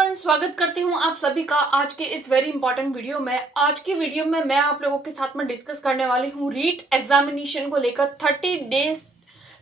Everyone, स्वागत करती हूँ आप सभी का आज के इस वेरी इंपॉर्टेंट वीडियो में। आज की वीडियो में मैं आप लोगों के साथ में डिस्कस करने वाली हूँ रीट एग्जामिनेशन को लेकर 30 डेज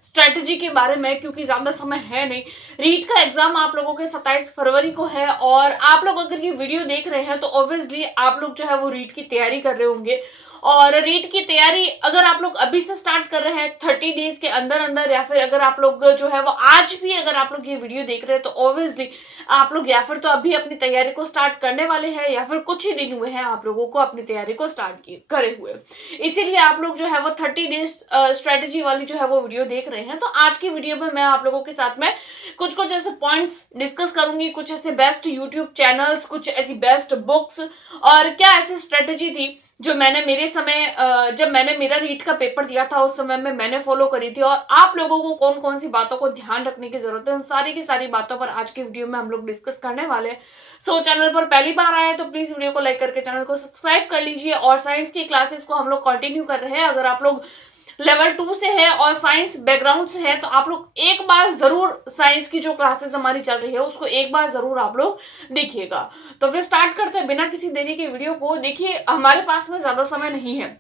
स्ट्रेटजी के बारे में, क्योंकि ज्यादा समय है नहीं। रीट का एग्जाम आप लोगों के 27 फरवरी को है और आप लोग अगर ये वीडियो देख रहे हैं तो ऑब्वियसली आप लोग जो है वो रीट की तैयारी कर रहे होंगे। और रीट की तैयारी अगर आप लोग अभी से स्टार्ट कर रहे हैं 30 डेज के अंदर अंदर, या फिर अगर आप लोग जो है वो आज भी अगर आप लोग ये वीडियो देख रहे हैं तो ऑब्वियसली आप लोग या फिर तो अभी अपनी तैयारी को स्टार्ट करने वाले हैं या फिर कुछ ही दिन हुए हैं आप लोगों को अपनी तैयारी को स्टार्ट करे हुए। इसीलिए आप लोग जो है वो 30 डेज स्ट्रेटेजी वाली जो है वो वीडियो देख रहे हैं। तो आज की वीडियो में मैं आप लोगों के साथ में कुछ कुछ ऐसे पॉइंट्स डिस्कस करूंगी, कुछ ऐसे बेस्ट यूट्यूब चैनल्स, कुछ ऐसी बेस्ट बुक्स और क्या ऐसी स्ट्रेटेजी थी जो मैंने मेरे समय जब मैंने मेरा रीट का पेपर दिया था उस समय में मैंने फॉलो करी थी, और आप लोगों को कौन कौन सी बातों को ध्यान रखने की जरूरत है, उन सारी की सारी बातों पर आज की वीडियो में हम लोग डिस्कस करने वाले हैं। सो चैनल पर पहली बार आए तो प्लीज वीडियो को लाइक करके चैनल को सब्सक्राइब कर लीजिए। और साइंस की क्लासेस को हम लोग कंटिन्यू कर रहे हैं। अगर आप लोग लेवल 2 से है और साइंस बैकग्राउंड से है तो आप लोग एक बार जरूर साइंस की जो क्लासेस हमारी चल रही है उसको एक बार जरूर आप लोग देखिएगा। तो फिर स्टार्ट करते हैं बिना किसी देरी के वीडियो को। देखिए, हमारे पास में ज्यादा समय नहीं है,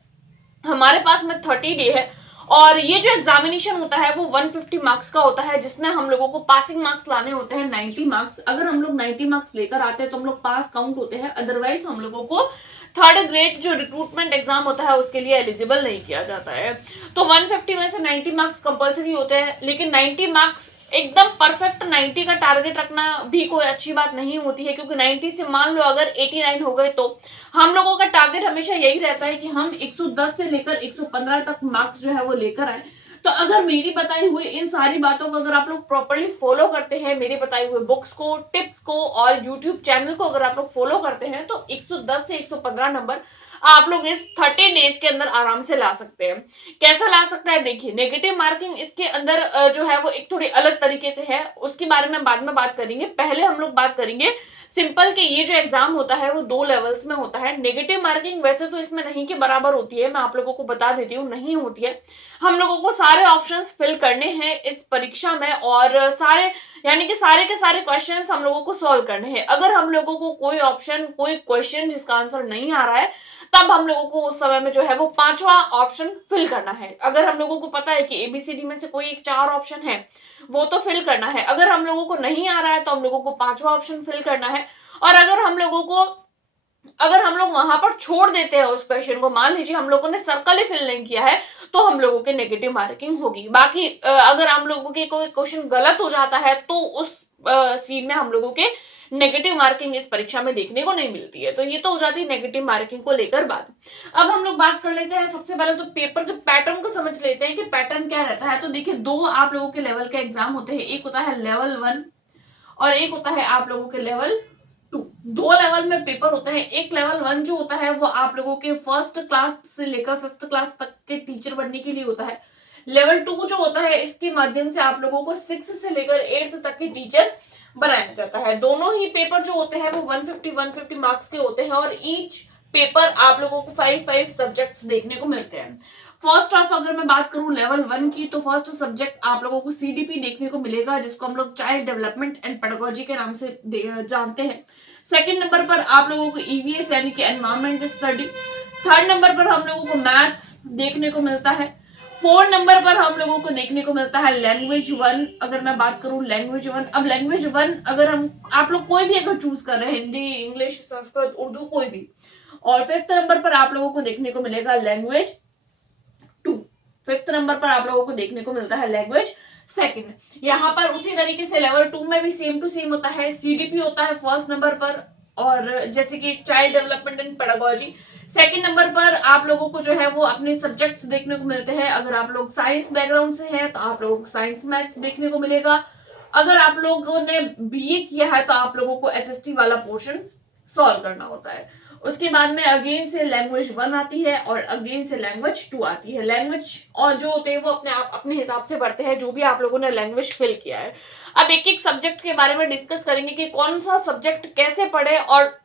हमारे पास में 30 डे है और ये जो एग्जामिनेशन होता है वो 150 मार्क्स का होता है, जिसमें हम लोगों को पासिंग मार्क्स लाने होते हैं 90 मार्क्स। अगर हम लोग 90 मार्क्स लेकर आते हैं तो हम लोग पास काउंट होते हैं, अदरवाइज हम लोगों को थर्ड ग्रेड जो रिक्रूटमेंट एग्जाम होता है उसके लिए एलिजिबल नहीं किया जाता है। तो 150 में से 90 मार्क्स कंपलसरी होते हैं, लेकिन 90 मार्क्स एकदम परफेक्ट 90 का टारगेट रखना भी कोई अच्छी बात नहीं होती है, क्योंकि 90 से मान लो अगर 89 हो गए तो हम लोगों का टारगेट हमेशा यही रहता है कि हम 110 से लेकर 115 तक मार्क्स जो है वो लेकर आए। तो अगर मेरी बताई हुई इन सारी बातों को अगर आप लोग प्रॉपर्ली फॉलो करते हैं, मेरी बताई हुई बुक्स को, टिप्स को और यूट्यूब चैनल को अगर आप लोग फॉलो करते हैं तो 110 से 115 नंबर आप लोग इस 30 डेज के अंदर आराम से ला सकते हैं। कैसा ला सकता है, देखिए नेगेटिव मार्किंग इसके अंदर जो है वो एक थोड़ी अलग तरीके से है, उसके बारे में बाद में बात करेंगे। पहले हम लोग बात करेंगे सिंपल के ये जो एग्जाम होता है वो 2 लेवल्स में होता है। नेगेटिव मार्किंग वैसे तो इसमें नहीं के बराबर होती है, मैं आप लोगों को बता देती हूँ, नहीं होती है। हम लोगों को सारे ऑप्शंस फिल करने हैं इस परीक्षा में और सारे यानी कि सारे के सारे क्वेश्चंस हम लोगों को सॉल्व करने हैं। अगर हम लोगों को कोई ऑप्शन, कोई क्वेश्चन जिसका आंसर नहीं आ रहा है, तब हम लोगों को उस समय में जो है वो 5वां ऑप्शन फिल करना है। अगर हम लोगों को पता है कि एबीसीडी में से कोई एक 4 ऑप्शन है वो तो फिल करना है। अगर हम लोगों को नहीं आ रहा है तो हम लोगों को 5वां ऑप्शन फिल करना है। और अगर हम लोग वहां पर छोड़ देते हैं उस क्वेश्चन को, मान लीजिए हम लोगों ने सर्कल ही फिल नहीं किया है, तो हम लोगों के नेगेटिव मार्किंग होगी। बाकी अगर हम लोगों के कोई क्वेश्चन गलत हो जाता है तो उस सीन में हम लोगों के नेगेटिव मार्किंग इस परीक्षा में देखने को नहीं मिलती है। तो ये तो हो जाती है नेगेटिव मार्किंग को लेकर बात। अब हम लोग बात कर लेते हैं, सबसे पहले तो पेपर के पैटर्न को समझ लेते हैं कि पैटर्न क्या रहता है। तो देखिए, 2 आप लोगों के लेवल के एग्जाम होते हैं, एक होता है लेवल 1 और एक होता है आप लोगों के लेवल 2। 2 लेवल में पेपर होते हैं। एक लेवल 1 जो होता है वो आप लोगों के फर्स्ट क्लास से लेकर 5th क्लास तक के टीचर बनने के लिए होता है। लेवल 2 जो होता है इसके माध्यम से आप लोगों को 6 से लेकर 8th तक के टीचर बनाया जाता है। दोनों ही पेपर जो होते हैं वो 150 मार्क्स के होते हैं और ईच पेपर आप लोगों को 5 सब्जेक्ट्स देखने को मिलते हैं। फर्स्ट ऑफ अगर मैं बात करूं लेवल 1 की, तो फर्स्ट सब्जेक्ट आप लोगों को सीडीपी देखने को मिलेगा, जिसको हम लोग चाइल्ड डेवलपमेंट एंड पेडागोजी के नाम से जानते हैं। सेकंड नंबर पर आप लोगों को ईवीएस यानी कि एनवायरमेंट स्टडी। थर्ड नंबर पर हम लोगों को मैथ्स देखने को मिलता है। 4 नंबर पर हम लोगों को देखने को मिलता है लैंग्वेज 1। अगर मैं बात करूं लैंग्वेज 1, अब लैंग्वेज 1 अगर आप लोग कोई भी अगर चूज कर रहे हैं, हिंदी, इंग्लिश, संस्कृत, उर्दू, कोई भी। और 5th नंबर पर आप लोगों को देखने को मिलेगा लैंग्वेज 2। 5th नंबर पर आप लोगों को देखने को मिलता है लैंग्वेज 2। यहाँ पर उसी तरीके से लेवल 2 में भी सेम टू सेम होता है, सीडीपी होता है फर्स्ट नंबर पर, और जैसे कि child development and pedagogy. Second number पर आप लोगों को जो है वो अपने सब्जेक्ट्स देखने को मिलते हैं। अगर आप लोग साइंस बैकग्राउंड से हैं तो आप लोगों को साइंस मैथ्स देखने को मिलेगा। अगर आप लोगों ने बीए किया है तो आप लोगों को एसएसटी वाला पोर्शन सॉल्व करना होता है। उसके बाद में अगेन से लैंग्वेज 1 आती है और अगेन से लैंग्वेज 2 आती है। लैंग्वेज और जो होते हैं वो अपने हिसाब से बढ़ते हैं, जो भी आप लोगों ने लैंग्वेज फिल किया है। अब एक एक सब्जेक्ट के बारे में डिस्कस करेंगे कि कौन सा सब्जेक्ट कैसे पढ़े और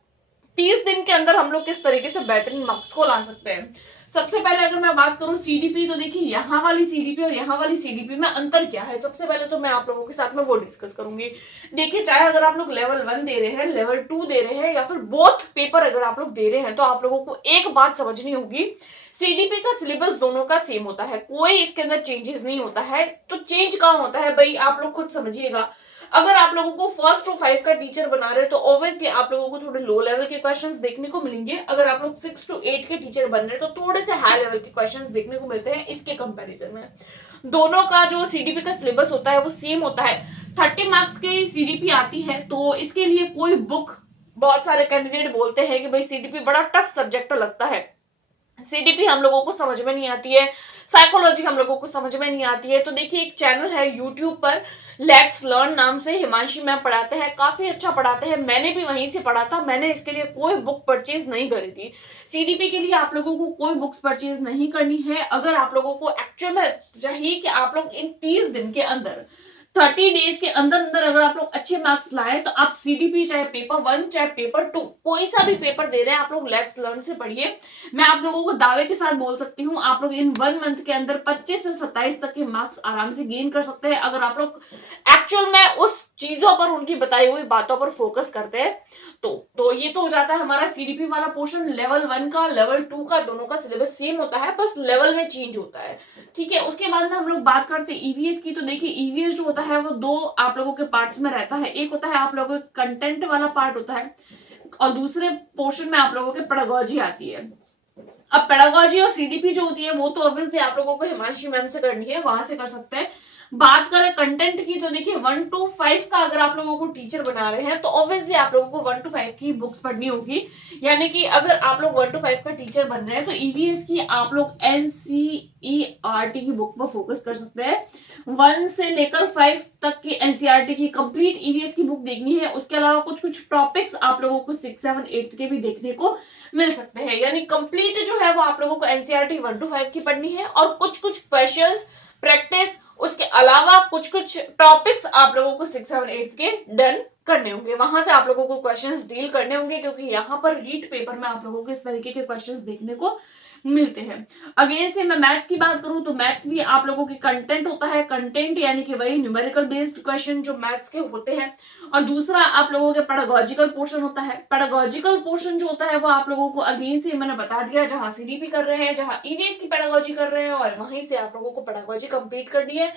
30 दिन के अंदर हम लोग किस तरीके से बेहतरीन मार्क्स को ला सकते हैं। सबसे पहले अगर मैं बात करूं सीडीपी, तो देखिए यहाँ वाली सीडीपी और यहाँ वाली सीडीपी में अंतर क्या है, सबसे पहले तो मैं आप लोगों के साथ में वो डिस्कस करूंगी। देखिए, चाहे अगर आप लोग लेवल 1 दे रहे हैं, लेवल 2 दे रहे हैं, या फिर बोथ पेपर अगर आप लोग दे रहे हैं, तो आप लोगों को एक बात समझनी होगी, सीडीपी का सिलेबस दोनों का सेम होता है, कोई इसके अंदर चेंजेस नहीं होता है। तो चेंज कहाँ होता है भाई, आप लोग खुद समझिएगा। अगर आप लोगों को 1st to 5 का टीचर बना रहे हैं, तो ऑब्वियसली आप लोगों को थोड़े लो लेवल के क्वेश्चंस देखने को मिलेंगे। अगर आप लोग 6 to 8 के टीचर बन रहे हैं, तो थोड़े से हाई लेवल के क्वेश्चंस देखने को मिलते हैं इसके कंपैरिजन में। दोनों का जो सीडीपी का सिलेबस होता है वो सेम होता है। 30 मार्क्स की सीडीपी आती है, तो इसके लिए कोई बुक, बहुत सारे कैंडिडेट बोलते हैं कि भाई सीडीपी बड़ा टफ सब्जेक्ट लगता है, सीडीपी हम लोगों को समझ में नहीं आती है, साइकोलॉजी हम लोगों को समझ में नहीं आती है। तो देखिए, एक चैनल है यूट्यूब पर, लेट्स लर्न नाम से हिमांशी मैम पढ़ाते हैं, काफी अच्छा पढ़ाते हैं, मैंने भी वहीं से पढ़ा था। मैंने इसके लिए कोई बुक परचेज नहीं करी थी। सीडीपी के लिए आप लोगों को कोई बुक्स परचेज नहीं करनी है। अगर आप लोगों को एक्चुअल में चाहिए कि आप लोग इन 30 दिन के अंदर, 30 डेज के अंदर अंदर अगर आप लोग अच्छे मार्क्स लाए, तो आप सीडीपी चाहे पेपर 1 चाहे पेपर 2 कोई सा भी पेपर दे रहे हैं, आप लोग लेट्स लर्न से पढ़िए। मैं आप लोगों को दावे के साथ बोल सकती हूँ, आप लोग इन 1 मंथ के अंदर 25 से 27 तक के मार्क्स आराम से गेन कर सकते हैं, अगर आप लोग एक्चुअल में उस चीजों पर, उनकी बताई हुई बातों पर फोकस करते हैं। तो ये तो हो जाता है हमारा सीडीपी वाला पोर्शन। लेवल 1 का, लेवल 2 का, दोनों का सिलेबस सेम होता है, बस लेवल में चेंज होता है, ठीक है। उसके बाद में हम लोग बात करते हैं ईवीएस की। तो देखिए, ईवीएस जो होता है वो दो आप लोगों के पार्ट्स में रहता है। एक होता है आप लोगों के कंटेंट वाला पार्ट होता है, और दूसरे पोर्शन में आप लोगों के पेडागोजी आती है। अब पेडागोजी और सीडीपी जो होती है वो तो ऑब्वियसली आप लोगों को हिमांशी मैम से करनी है, वहां से कर सकते हैं। बात करें कंटेंट की, तो देखिए 1 to 5 का अगर आप लोगों को टीचर बना रहे हैं, तो ऑब्वियसली आप लोगों को 1 to 5 की बुक्स पढ़नी होगी। यानी कि अगर आप लोग 1 to 5 का टीचर बन रहे हैं, तो ईवीएस की आप लोग एनसीईआरटी की बुक पर फोकस कर सकते हैं। 1 से लेकर 5 तक की एनसीईआरटी की कंप्लीट ईवीएस की बुक देखनी है। उसके अलावा कुछ कुछ टॉपिक्स आप लोगों को 6, 7, 8 के भी देखने को मिल सकते हैं। यानी कंप्लीट जो है वो आप लोगों को एनसीईआरटी 1 to 5 की पढ़नी है, और कुछ कुछ क्वेश्चंस प्रैक्टिस, उसके अलावा कुछ कुछ टॉपिक्स आप लोगों को 6, 7, 8 के डन करने होंगे। वहां से आप लोगों को क्वेश्चंस डील करने होंगे, क्योंकि यहाँ पर रीट पेपर में आप लोगों को इस तरीके के क्वेश्चंस देखने को मिलते हैं। अगेन से मैं मैथ्स की बात करूं, तो मैथ्स भी आप लोगों की कंटेंट होता है। कंटेंट यानी कि वही न्यूमेरिकल बेस्ड क्वेश्चन जो मैथ्स के होते हैं। और दूसरा आप लोगों के पेडागोजिकल पोर्शन होता है। पेडागोजिकल पोर्शन जो होता है वो आप लोगों को अगेन से मैंने बता दिया, जहां सीडीपी कर रहे हैं, जहां ईवीएस की पेडागोजी कर रहे हैं, और वहीं से आप लोगों को पेडागोजी कंप्लीट करनी है।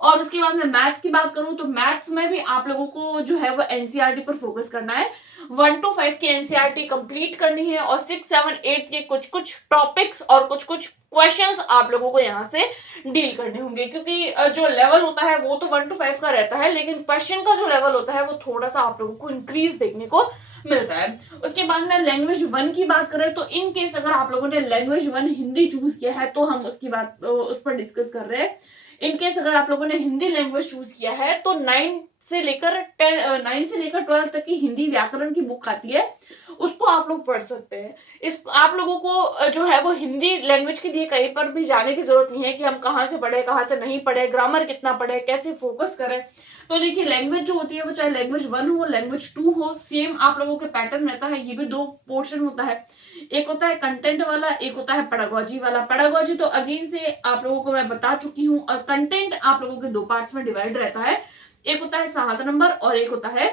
और उसके बाद मैं मैथ्स की बात करूं, तो मैथ्स में भी आप लोगों को जो है वो एनसीईआरटी पर फोकस करना है। 1 to 5 की एनसीईआरटी कंप्लीट करनी है, और 6, 7, 8 के कुछ कुछ टॉपिक्स और कुछ कुछ क्वेश्चंस आप लोगों को यहाँ से डील करने होंगे। क्योंकि जो लेवल होता है वो तो 1 to 5 का रहता है, लेकिन क्वेश्चन का जो लेवल होता है वो थोड़ा सा आप लोगों को इंक्रीज देखने को मिलता है। उसके बाद में लैंग्वेज 1 की बात करें, तो इन केस अगर आप लोगों ने लैंग्वेज 1 हिंदी चूज किया है, तो हम उसकी बात उस पर डिस्कस कर रहे हैं। इनकेस अगर आप लोगों ने हिंदी लैंग्वेज चूज किया है, तो 9 से लेकर 12 तक की हिंदी व्याकरण की बुक आती है, उसको आप लोग पढ़ सकते हैं। इस आप लोगों को जो है वो हिंदी लैंग्वेज के लिए कहीं पर भी जाने की जरूरत नहीं है कि हम कहाँ से पढ़े, कहाँ से नहीं पढ़े, ग्रामर कितना पढ़े, कैसे फोकस करें। तो देखिए, लैंग्वेज जो होती है वो चाहे लैंग्वेज 1 हो, लैंग्वेज 2 हो, सेम आप लोगों के पैटर्न रहता है। ये भी दो पोर्शन होता है, एक होता है कंटेंट वाला, एक होता है पेडागोजी वाला। पेडागोजी तो अगेन से आप लोगों को मैं बता चुकी हूँ, और कंटेंट आप लोगों के दो पार्ट्स में डिवाइड रहता है। एक होता है 7 नंबर और एक होता है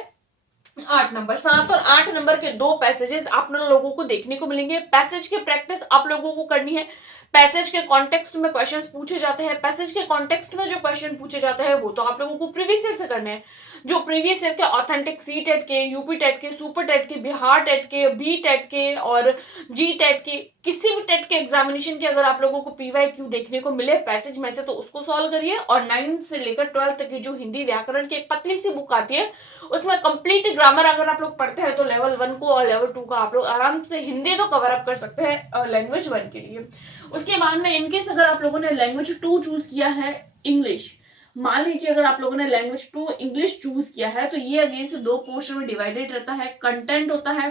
8 नंबर। 7 और 8 नंबर के दो पैसेजेस आप लोगों को देखने को मिलेंगे। पैसेज की प्रैक्टिस आप लोगों को करनी है। पैसेज के कॉन्टेक्स्ट में क्वेश्चंस पूछे जाते हैं। पैसेज के कॉन्टेक्स्ट में जो क्वेश्चन पूछे जाते हैं वो तो आप लोगों को प्रीवियस ईयर से करने हैं। जो प्रीवियस ईयर के ऑथेंटिक सी टेट के, यूपी टेट के, सुपर टेट के, बिहार टेट के, बी टेट के और जी टेट के, किसी भी टेट के एग्जामिनेशन के अगर आप लोगों को पीवाईक्यू देखने को मिले पैसेज में से, तो उसको सॉल्व करिए। और 9 से लेकर 12 तक की जो हिंदी व्याकरण की एक पतली सी बुक आती है, उसमें कंप्लीट ग्रामर अगर आप लोग पढ़ते हैं, तो लेवल 1 को और लेवल 2 का आप लोग आराम से हिंदी तो कवर अप कर सकते हैं लैंग्वेज 1 के लिए। उसके बाद में इनकेस अगर आप लोगों ने लैंग्वेज 2 चूज किया है, इंग्लिश, मान लीजिए अगर आप लोगों ने लैंग्वेज 2 इंग्लिश चूज किया है, तो ये अगेन से दो पोर्शन में डिवाइडेड रहता है। कंटेंट होता है,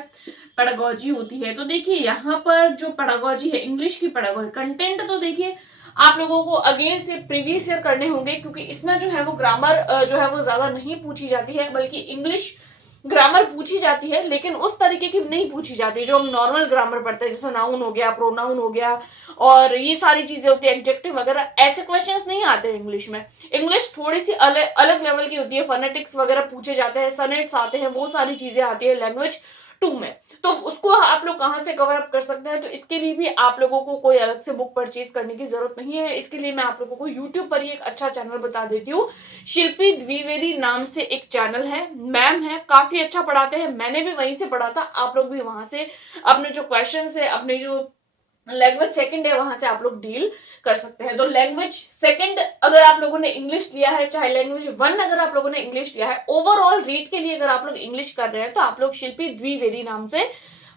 पेडागोजी होती है। तो देखिए, यहाँ पर जो पेडागोजी है, इंग्लिश की पेडागोजी, कंटेंट तो देखिए आप लोगों को अगेन से प्रीवियस ईयर करने होंगे, क्योंकि इसमें जो है वो ग्रामर जो है वो ज्यादा नहीं पूछी जाती है, बल्कि इंग्लिश ग्रामर पूछी जाती है, लेकिन उस तरीके की नहीं पूछी जाती जो हम नॉर्मल ग्रामर पढ़ते हैं, जैसे नाउन हो गया, प्रोनाउन हो गया और ये सारी चीजें होती है, एडजेक्टिव वगैरह। ऐसे क्वेश्चंस नहीं आते हैं इंग्लिश में। इंग्लिश थोड़ी सी अलग अलग लेवल की होती है, फोनेटिक्स वगैरह पूछे जाते हैं, सनेट्स आते हैं, वो सारी चीजें आती है लैंग्वेज 2 में। तो उसको आप लोग कहाँ से कवर अप कर सकते हैं, तो इसके लिए भी आप लोगों को कोई अलग से बुक परचेज करने की जरूरत नहीं है। इसके लिए मैं आप लोगों को यूट्यूब पर ही एक अच्छा चैनल बता देती हूँ। शिल्पी द्विवेदी नाम से एक चैनल है, मैम है, काफी अच्छा पढ़ाते हैं, मैंने भी वहीं से पढ़ा था। आप लोग भी वहां से अपने जो क्वेश्चन है, अपने जो लैंग्वेज सेकंड है, वहां से आप लोग डील कर सकते हैं। तो लैंग्वेज सेकंड अगर आप लोगों ने इंग्लिश लिया है, चाहे लैंग्वेज 1 अगर आप लोगों ने इंग्लिश लिया है, ओवरऑल रीड के लिए अगर आप लोग इंग्लिश कर रहे हैं, तो आप लोग शिल्पी द्विवेदी नाम से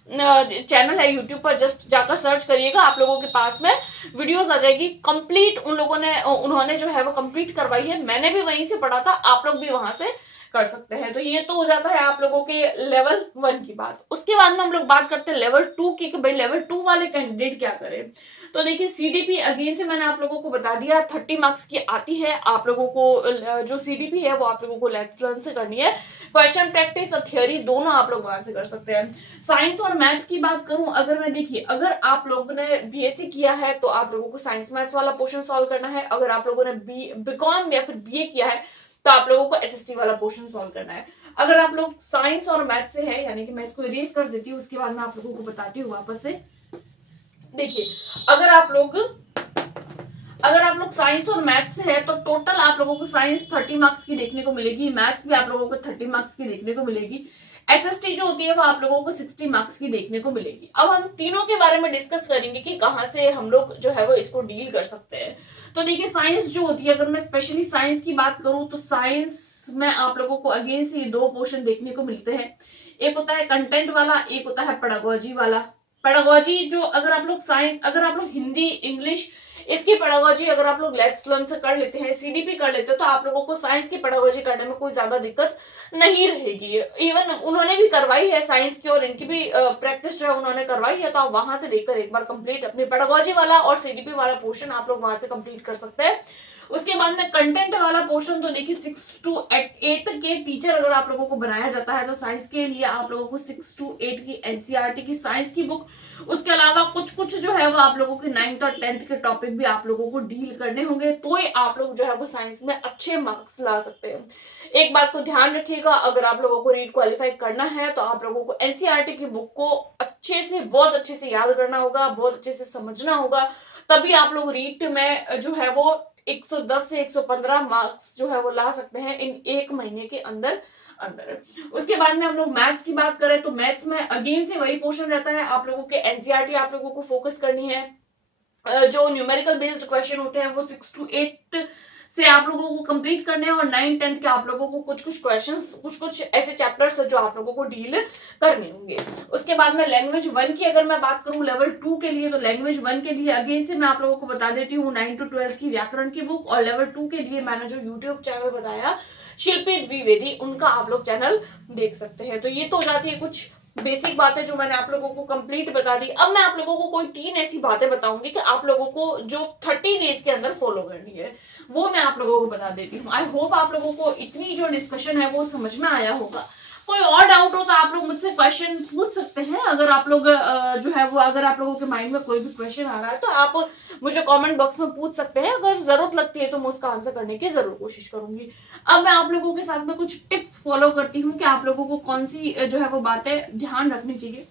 चैनल है यूट्यूब पर, जस्ट जाकर सर्च करिएगा, आप लोगों के पास में वीडियोस आ जाएगी कंप्लीट। उन्होंने जो है वो कंप्लीट करवाई है, मैंने भी वहीं से पढ़ा था, आप लोग भी वहां से कर सकते हैं। तो ये तो हो जाता है आप लोगों के लेवल 1 की बात। उसके बाद में हम लोग बात करते हैं लेवल 2 की, कि भाई लेवल 2 वाले कैंडिडेट क्या करें। तो देखिए सीडीपी अगेन से मैंने आप लोगों को बता दिया, 30 मार्क्स की आती है। आप लोगों को जो सीडीपी है वो आप लोगों को लेसन से करनी है। क्वेश्चन प्रैक्टिस और थियोरी दोनों आप लोग वहां से कर सकते हैं। साइंस और मैथ्स की बात करूं अगर मैं, देखिए अगर आप लोगों ने बीएससी किया है तो आप लोगों को साइंस मैथ्स वाला पोर्शन सॉल्व करना है। अगर आप लोगों ने बीकॉम या फिर बीए किया है तो आप लोगों को एसएसटी वाला पोर्शन सॉल्व करना है। अगर आप लोग साइंस और मैथ्स से है, यानी कि मैं इसको इरेज कर देती हूँ, उसके बाद मैं आप लोगों को बताती हूँ वापस से। देखिए अगर आप लोग साइंस और मैथ्स से है तो टोटल आप लोगों को साइंस 30 मार्क्स की देखने को मिलेगी, मैथ्स भी आप लोगों को 30 मार्क्स की देखने को मिलेगी, एसएसटी जो होती है वो आप लोगों को 60 मार्क्स की देखने को मिलेगी। अब हम तीनों के बारे में डिस्कस करेंगे कि कहां से हम लोग जो है वो इसको डील कर सकते हैं। तो देखिए साइंस जो होती है, अगर मैं स्पेशली साइंस की बात करूं तो साइंस में आप लोगों को अगेन से 2 पोर्शन देखने को मिलते हैं। एक होता है कंटेंट वाला, एक होता है पेडागोजी वाला। पेडागोजी जो अगर आप लोग हिंदी इंग्लिश इसकी पेडागोजी अगर आप लोग लेट्स लर्न से कर लेते हैं, सीडीपी कर लेते हो, तो आप लोगों को साइंस की पेडागोजी करने में कोई ज्यादा दिक्कत नहीं रहेगी। इवन उन्होंने भी करवाई है साइंस की, और इनकी भी प्रैक्टिस जो है उन्होंने करवाई है, तो आप वहां से देखकर एक बार कंप्लीट अपने पेडागोजी वाला और सीडीपी वाला पोर्शन आप लोग वहां से कंप्लीट कर सकते हैं। उसके बाद में कंटेंट वाला पोर्शन, तो देखिए 6 to 8 के टीचर अगर आप लोगों को बनाया जाता है तो साइंस के लिए आप लोगों को 6 to 8 की एनसीईआरटी की साइंस की बुक, उसके अलावा कुछ जो है वो आप लोगों के 9th और 10th के टॉपिक भी आप लोगों को डील करने होंगे, तो ही आप लोग जो है वो साइंस में अच्छे मार्क्स ला सकते हैं। एक बात को ध्यान रखिएगा, अगर आप लोगों को रीड क्वालिफाई करना है तो आप लोगों को एनसीईआरटी की बुक को बहुत अच्छे से याद करना होगा, बहुत अच्छे से समझना होगा, तभी आप लोग रीड में जो है वो 110 से 115 मार्क्स जो है वो ला सकते हैं इन 1 महीने के अंदर। उसके बाद में हम लोग मैथ्स की बात करें तो मैथ्स में अगेन से वही पोर्शन रहता है, आप लोगों के एनसीईआरटी आप लोगों को फोकस करनी है। जो न्यूमेरिकल बेस्ड क्वेश्चन होते हैं वो 6 to 8 से आप लोगों को कंप्लीट करने हैं, और 9th 10th के आप लोगों को कुछ क्वेश्चंस कुछ ऐसे चैप्टर्स जो आप लोगों को डील करने होंगे। उसके बाद में लैंग्वेज 1 की अगर मैं बात करूं लेवल 2 के लिए, तो लैंग्वेज 1 के लिए अगेन से मैं आप लोगों को बता देती हूँ 9 to 12 की व्याकरण की बुक, और लेवल 2 के लिए मैंने जो यूट्यूब चैनल बताया शिल्पी द्विवेदी, उनका आप लोग चैनल देख सकते हैं। तो ये तो हो जाती है कुछ बेसिक बातें जो मैंने आप लोगों को कंप्लीट बता दी। अब मैं आप लोगों को कोई 3 ऐसी बातें बताऊंगी कि आप लोगों को जो 30 डेज के अंदर फॉलो करनी है, वो मैं आप लोगों को बता देती हूँ। आई होप आप लोगों को इतनी जो डिस्कशन है वो समझ में आया होगा। कोई और डाउट हो तो आप लोग मुझसे क्वेश्चन पूछ सकते हैं। अगर आप लोग जो है वो अगर आप लोगों के माइंड में कोई भी क्वेश्चन आ रहा है तो आप मुझे कमेंट बॉक्स में पूछ सकते हैं। अगर जरूरत लगती है तो मैं उसका आंसर करने की जरूर कोशिश करूंगी। अब मैं आप लोगों के साथ में कुछ टिप्स फॉलो करती हूँ कि आप लोगों को कौन सी जो है वो बातें ध्यान रखनी चाहिए।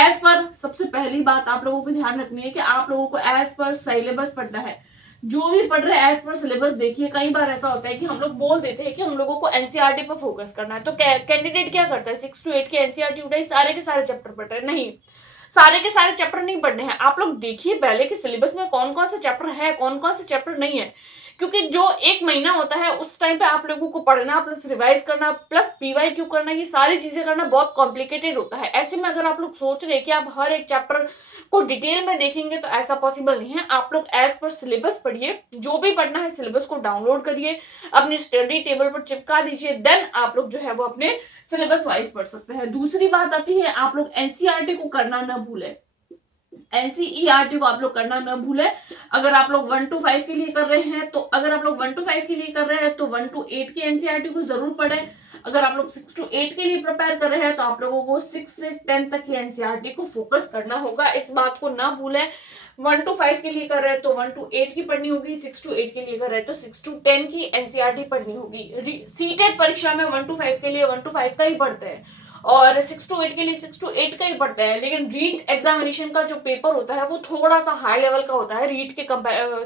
एज पर सबसे पहली बात आप लोगों को ध्यान रखनी है कि आप लोगों को एज पर सिलेबस पढ़ना है। जो भी पढ़ रहे हैं एज पर सिलेबस। देखिए कई बार ऐसा होता है कि हम लोग बोल देते हैं कि हम लोगों को एनसीईआरटी पर फोकस करना है, तो कैंडिडेट क्या करता है 6 to 8 के एनसीईआरटी उठाई, सारे के सारे चैप्टर पढ़ रहे हैं। नहीं, सारे के सारे चैप्टर नहीं पढ़ने हैं। आप लोग देखिए पहले के सिलेबस में कौन कौन से चैप्टर है, कौन कौन से चैप्टर नहीं है, क्योंकि जो 1 महीना होता है उस टाइम पे आप लोगों को पढ़ना प्लस रिवाइज करना प्लस पीवाईक्यू करना, ये सारी चीजें करना बहुत कॉम्प्लिकेटेड होता है। ऐसे में अगर आप लोग सोच रहे हैं कि आप हर एक चैप्टर को डिटेल में देखेंगे तो ऐसा पॉसिबल नहीं है। आप लोग एज पर सिलेबस पढ़िए, जो भी पढ़ना है सिलेबस को डाउनलोड करिए, अपनी स्टडी टेबल पर चिपका दीजिए, देन आप लोग जो है वो अपने सिलेबस वाइज पढ़ सकते हैं। दूसरी बात आती है आप लोग एनसीईआरटी को करना ना भूलें। एनसीईआरटी को आप लोग करना न भूले। अगर आप लोग 1 to 5 के लिए कर रहे हैं तो 1 to 8 की एनसीईआरटी को जरूर पढ़े। अगर आप लोग 6 to 8 के लिए प्रिपेयर कर रहे हैं तो आप लोगों को 6 से 10 तक की एनसीईआरटी को फोकस करना होगा, इस बात को ना भूलें। 1 to 5 के लिए कर रहे हैं तो 1 to 8 की पढ़नी होगी, 6 to 8 के लिए कर रहे हैं तो 6 to 10 की एनसीईआरटी पढ़नी होगी। सीटेट परीक्षा में 1 to 5 के लिए 1 to 5 का ही पढ़ते हैं और 6 to 8 के लिए 6 to 8 का ही पढ़ते हैं, लेकिन रीट एग्जामिनेशन का जो पेपर होता है वो थोड़ा सा हाई लेवल का होता है, रीट के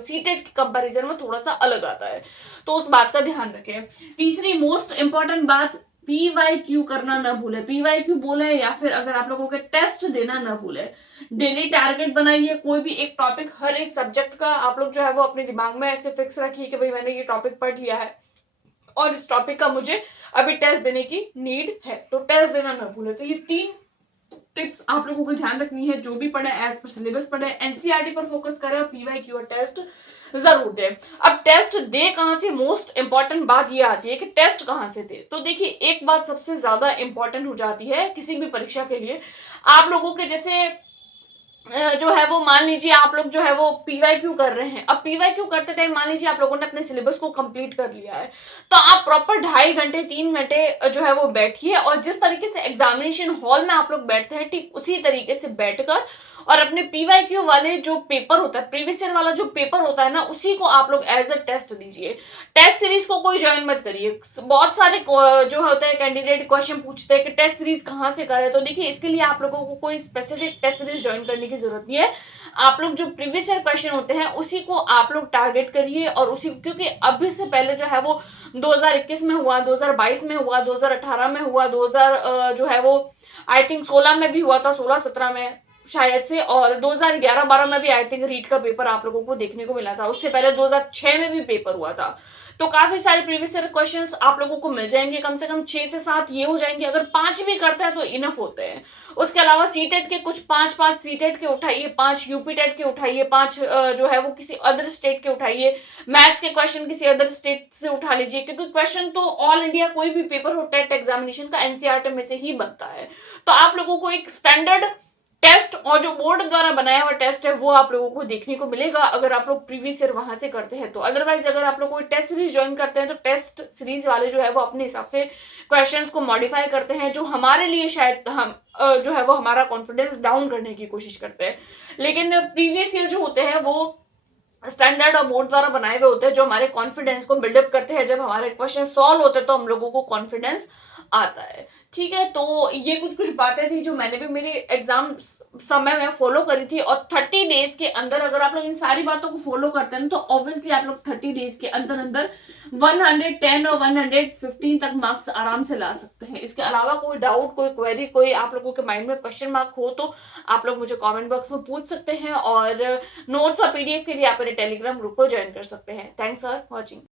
सीटेट के कंपैरिजन में थोड़ा सा अलग आता है, तो उस बात का ध्यान रखें। तीसरी मोस्ट इंपॉर्टेंट बात, पीवाईक्यू करना ना भूले। पीवाईक्यू बोले या फिर अगर आप लोगों के टेस्ट देना ना भूले। डेली टारगेट बनाइए, कोई भी एक टॉपिक हर एक सब्जेक्ट का आप लोग जो है वो अपने दिमाग में ऐसे फिक्स रखिए कि भाई मैंने ये टॉपिक पढ़ लिया है और इस टॉपिक का मुझे अभी टेस्ट देने की नीड है, तो टेस्ट देना ना भूले। तो ये 3 टिप्स आप लोगों को ध्यान रखनी है, जो भी पढ़े एज पर सिलेबस पढ़े, एनसीईआरटी पर फोकस करें और पीवाईक्यू और टेस्ट जरूर दे। अब टेस्ट दे कहां से, मोस्ट इंपॉर्टेंट बात ये आती है कि टेस्ट कहां से दे। तो देखिए एक बात सबसे ज्यादा इंपॉर्टेंट हो जाती है किसी भी परीक्षा के लिए, आप लोगों के जैसे जो है वो मान लीजिए आप लोग जो है वो पीवाईक्यू कर रहे हैं। अब पीवाईक्यू करते टाइम मान लीजिए आप लोगों ने अपने सिलेबस को कंप्लीट कर लिया है, तो आप प्रॉपर 2.5 घंटे 3 घंटे जो है वो बैठिए और जिस तरीके से एग्जामिनेशन हॉल में आप लोग बैठते हैं ठीक उसी तरीके से बैठकर और अपने पीवाईक्यू वाले जो पेपर होता है, प्रीवियस ईयर वाला जो पेपर होता है ना, उसी को आप लोग एज अ टेस्ट दीजिए। टेस्ट सीरीज को कोई ज्वाइन मत करिए। बहुत सारे जो होते हैं कैंडिडेट क्वेश्चन पूछते हैं कि टेस्ट सीरीज कहाँ से करें, तो देखिए इसके लिए आप लोगों को कोई स्पेसिफिक टेस्ट सीरीज ज्वाइन करने की जरूरत नहीं है। आप लोग जो प्रीवियस ईयर क्वेश्चन होते हैं उसी को आप लोग टारगेट करिए और उसी, क्योंकि अभी से पहले जो है वो 2021 में हुआ, 2022 में हुआ, 2018 में हुआ, 2000 जो है वो आई थिंक 16 में भी हुआ था, 16-17 में शायद से, और 2011-12 में भी आई थिंक रीट का पेपर आप लोगों को देखने को मिला था। उससे पहले 2006 में भी पेपर हुआ था। तो काफी सारे प्रीवियस ईयर क्वेश्चंस आप लोगों को मिल जाएंगे, कम से कम 6 से 7 ये हो जाएंगे। अगर 5 भी करते हैं तो इनफ होते हैं। उसके अलावा सीटेट के कुछ 5 सीटेट के उठाइए, 5 यूपी टेट के उठाइए, 5 जो है वो किसी अदर स्टेट के उठाइए, मैथ्स के क्वेश्चन किसी अदर स्टेट से उठा लीजिए, क्योंकि क्वेश्चन तो ऑल इंडिया कोई भी पेपर हो टेट एग्जामिनेशन का एनसीईआरटी में से ही बनता है। तो आप लोगों को एक स्टैंडर्ड टेस्ट और जो बोर्ड द्वारा बनाया हुआ टेस्ट है वो आप लोगों को देखने को मिलेगा अगर आप लोग प्रीवियस ईयर वहां से करते हैं तो। अदरवाइज अगर आप लोग कोई टेस्ट सीरीज ज्वाइन करते हैं तो टेस्ट सीरीज वाले जो है वो अपने हिसाब से क्वेश्चंस को मॉडिफाई करते हैं, जो हमारे लिए शायद हम जो है वो हमारा कॉन्फिडेंस डाउन करने की कोशिश करते हैं। लेकिन प्रीवियस ईयर जो होते हैं वो स्टैंडर्ड और बोर्ड द्वारा बनाए हुए होते हैं, जो हमारे कॉन्फिडेंस को बिल्डअप करते हैं। जब हमारे क्वेश्चन सॉल्व होते हैं तो हम लोगों को कॉन्फिडेंस आता है। ठीक है, तो ये कुछ बातें थी जो मैंने भी मेरे एग्जाम समय में फॉलो करी थी, और 30 डेज के अंदर अगर आप लोग इन सारी बातों को फॉलो करते हैं तो ऑब्वियसली आप लोग 30 डेज के अंदर अंदर 110 और 115 तक मार्क्स आराम से ला सकते हैं। इसके अलावा कोई डाउट, कोई क्वेरी, कोई आप लोगों के माइंड में क्वेश्चन मार्क हो तो आप लोग मुझे कमेंट बॉक्स में पूछ सकते हैं, और नोट्स और पीडीएफ के लिए आप मेरे टेलीग्राम ग्रुप को ज्वाइन कर सकते हैं। Thanks for watching.